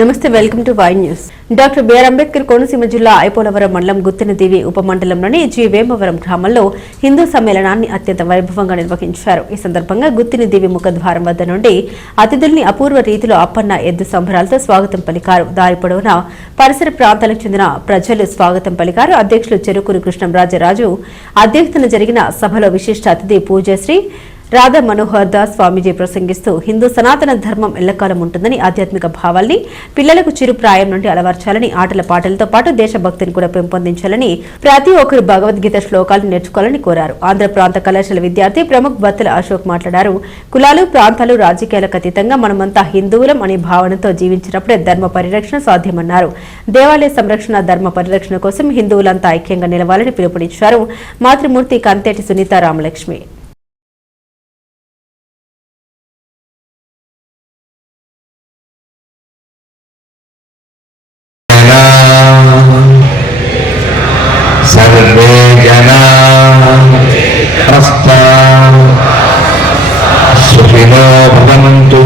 నమస్తే, welcome to Y News. Doctor BR Ambedkar Konaseema జిల్లా ఐపోలవరం మండలం గుత్తినదీవి ఉపమండలంలోని జి వేమవరం గ్రామంలో హిందూ సమ్మేళనాన్ని అత్యంత వైభవంగా నిర్వహించారు. ఈ సందర్భంగా గుత్తినదీవి ముఖద్వారం వద్ద నుండి అతిథుల్ని అపూర్వ రీతిలో అప్పన్న ఎద్దు సంబరాలతో స్వాగతం పలికారు. దారి పొడవునా పరిసర ప్రాంతాలకు చెందిన ప్రజలు స్వాగతం పలికారు. అధ్యక్షులు చెరుకూరు కృష్ణంరాజరాజు అధ్యక్షతన జరిగిన సభలో విశిష్ట అతిథి పూజశ్రీ రాధా మనోహర్ దాస్ స్వామీజీ ప్రసంగిస్తూ హిందూ సనాతన ధర్మం ఎల్లకాలం ఉంటుందని, ఆధ్యాత్మిక భావాల్ని పిల్లలకు చిరు ప్రాయం నుండి అలవర్చాలని, ఆటల పాటలతో పాటు దేశభక్తిని కూడా పెంపొందించాలని, ప్రతి ఒక్కరు భగవద్గీత శ్లోకాలను నేర్చుకోవాలని కోరారు. ఆంధ్ర ప్రాంత కళాశాల విద్యార్థి ప్రముఖ్ బత్తుల అశోక్ మాట్లాడారు. కులాలు, ప్రాంతాలు, రాజకీయాలకు అతీతంగా మనమంతా హిందువులం అనే భావనతో జీవించినప్పుడే ధర్మ పరిరక్షణ సాధ్యమన్నారు. దేవాలయ సంరక్షణ, ధర్మ పరిరక్షణ కోసం హిందువులంతా ఐక్యంగా నిలవాలని పిలుపునిచ్చారు. మాతృమూర్తి కంతేటి సునీత రామలక్ష్మి सर्वे जना सुखिनो भवन्तु।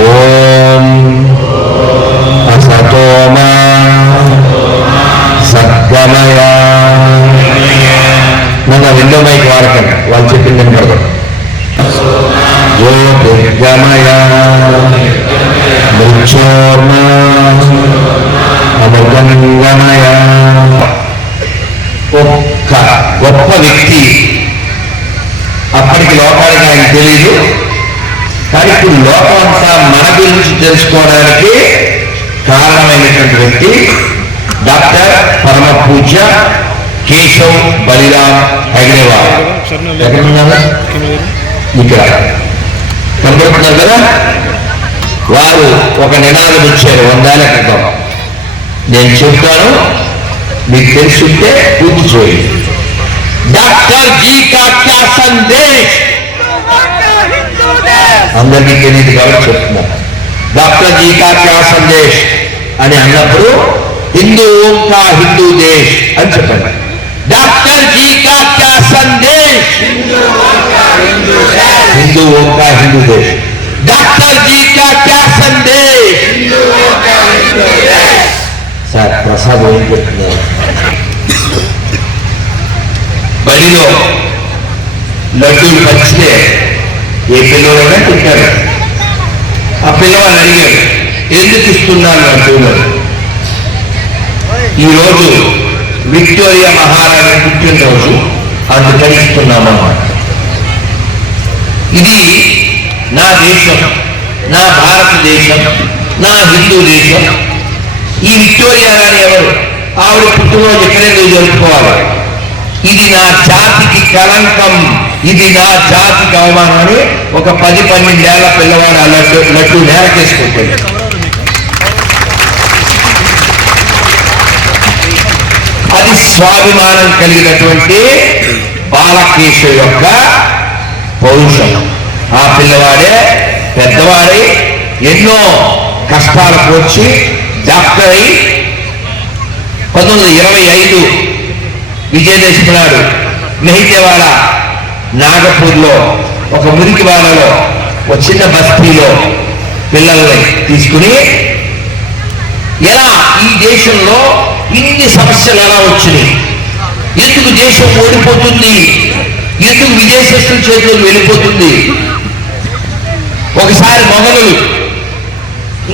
ओम असतो मा सद्गमय మన రెండో మైక్ వాడకండి, వాళ్ళు చెప్పింది పడతారు. జ్యోతిర్గమయ మృత్యోర్మ అమృతంగమయ. ఒక్క గొప్ప వ్యక్తి, అప్పటికి లోకానికి ఆయన తెలీదు, కానీ ఇప్పుడు లోకం అంతా మన గురించి తెలుసుకోవడానికి కారణమైనటువంటి వ్యక్తి డాక్టర్ పరమ పూజ్య కేశవ్ బలిరామ్ హెగ్డేవార్. ఇక్కడ కనబడుతున్నారు కదా, వారు ఒక నినాదం ఇచ్చారు 100 ఏళ్ల క్రితం. నేను చెప్తాను, మీకు తెలుసుంటే పూర్తి చేయండి. డాక్టర్ జీ కా క్యా సందేశ్, అందరికీ తెలియదు కాబట్టి చెప్తున్నా. డాక్టర్ జీ కా క్యా సందేశ్ అని అన్నప్పుడు హిందూ ఓం కా హిందూ దేశ్ అని చెప్పండి. డాక్టర్ జీ కా క్యా సందేశ్, హిందూ ఓం కా హిందూ దేశ్. డాక్టర్ జీ కా క్యా సందేశ్. సార్ ప్రసాదం ఏం చెప్తున్నారు? బడిలో లడ్డూలు పంచితే ఏ పిల్లవాడైనా తింటారు. ఆ పిల్లవాడు అడిగాడు, ఎందుకు ఇస్తున్నాను లడ్డూలు? ఈరోజు విక్టోరియా మహారాణి పుట్టినరోజు, అందుకని ఇస్తున్నామన్నమాట. ఇది నా దేశం, నా భారతదేశం, నా హిందూ దేశం. ఈ విక్టోరియా రాణి ఎవరు? ఆవిడ పుట్టినరోజు ఎక్కడే నువ్వు జరుపుకోవాలి. ఇది నా జాతికి కళంకం, ఇది నా జాతికి అవమానం అని ఒక 10-12 ఏళ్ల పిల్లవాడు ఆ లడ్డు నేరకేసుకుంటాడు. అది స్వాభిమానం కలిగినటువంటి బాలకేశవ్ యొక్క పౌరుషం. ఆ పిల్లవాడే పెద్దవాడై ఎన్నో కష్టాలకు వచ్చి డాక్టర్ అయి 1925 విజయదశమి నాడు మెహితేవాడ నాగపూర్లో ఒక మురికి వాడలో ఒక చిన్న బస్తీలో పిల్లల్ని తీసుకుని, ఎలా ఈ దేశంలో ఇన్ని సమస్యలు ఎలా వచ్చినాయి, ఎందుకు దేశం ఓడిపోతుంది, ఎందుకు విదేశస్తుల చేతులు వెళ్ళిపోతుంది, ఒకసారి మొఘలు,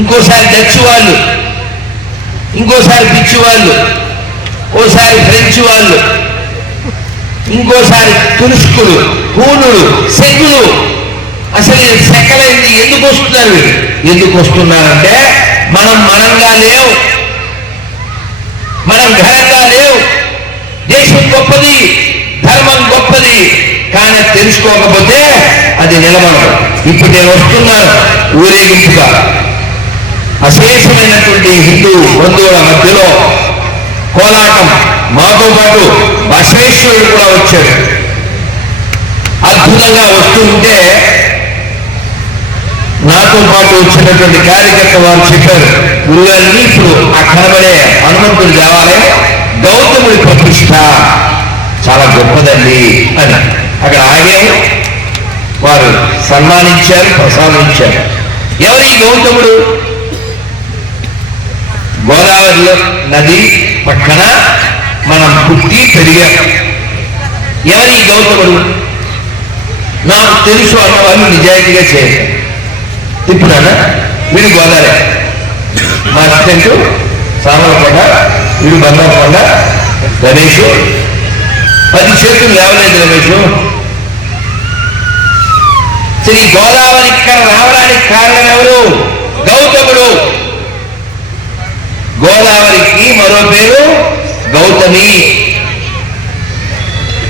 ఇంకోసారి డచ్ వాళ్ళు, ఇంకోసారి పిచ్చి వాళ్ళు, ఓసారి ఫ్రెంచ్ వాళ్ళు, ఇంకోసారి తురుష్కులు, హూనులు, సెక్కులు. అసలు సెక్కలైంది ఎందుకు వస్తున్నారు? ఎందుకు వస్తున్నారంటే మనం మనంగా లేవు, మనం ఘనంగా లేవు. దేశం గొప్పది, ధర్మం గొప్పది, కానీ తెలుసుకోకపోతే అది నిలబడదు. ఇప్పుడు నేను వస్తున్నాను ఊరేగింపుగా, అశేషమైనటువంటి హిందూ బంధువుల మధ్యలో కోలాటం, మాతో పాటు బసవేశ్వరుడు కూడా వచ్చాడు. అద్భుతంగా వస్తూ ఉంటే నాతో పాటు వచ్చినటువంటి కార్యకర్త వారు చెప్పారు, గురుగారిని ఇప్పుడు ఆ కనబడే హనుమంతుడి దేవాలయం గౌతముడి ప్రతిష్ట చాలా గొప్పదండి అని అక్కడ ఆగాము. వారు సన్మానించారు, ప్రసాదించారు. ఎవరు ఈ గౌతముడు? గోదావరిలో నది పక్కన మనం పుట్టి పెరిగాం. ఎవరు ఈ గౌతముడు? నాకు తెలుసు అన్నవాళ్ళు నిజాయితీగా చేయాలి. ఇప్పుడు వీడు గోదావరి, మా అసిస్టెంట్ సామలకొండ, వీడు బంగారకొండ, రమేష్. 10 చేతులు లేవలేదు రమేష్. శ్రీ గోదావరి ఇక్కడ రావడానికి కారణం ఎవరు? గౌతముడు. గోదావరికి మరో పేరు గౌతమి.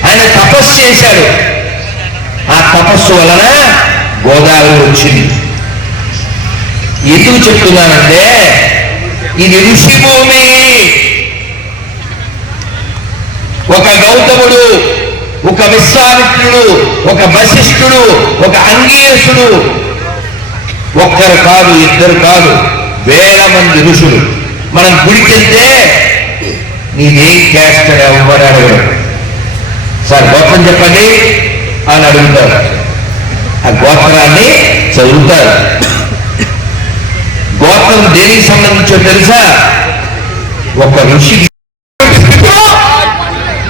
ఆయన తపస్సు చేశాడు. ఆ తపస్సు వలన గోదావరి వచ్చింది. ఎందుకు చెప్తున్నానంటే ఇది ఋషి భూమి. ఒక గౌతముడు, ఒక విశ్వామిత్రుడు, ఒక వశిష్ఠుడు, ఒక అంగీరసుడు, ఒక్కరు కాదు, ఇద్దరు కాదు, వేల మంది ఋషులు. మనం గుడికెళ్తే నీదేం చేస్తాడు ఎవరు అడగడు. సార్ గోత్రం చెప్పండి అని అడుగుతారు. ఆ గోత్రాన్ని చదువుతారు. గోత్రం దేనికి సంబంధించో తెలుసా? ఒక ఋషికి.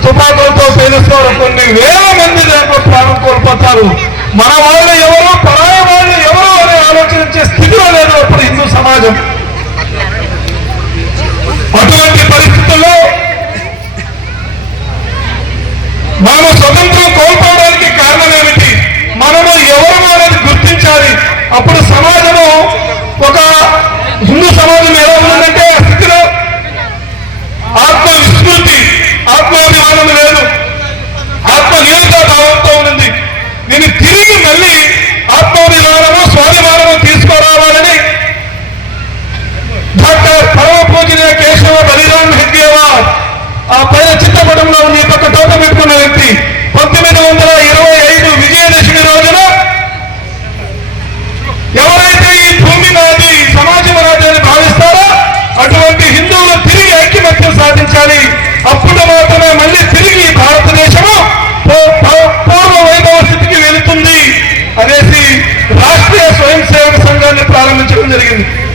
తుపాకులతో పేలుస్తారు, కొన్ని వేల మంది దాంట్లో ప్రాణం కోల్పోతారు. మన వాళ్ళు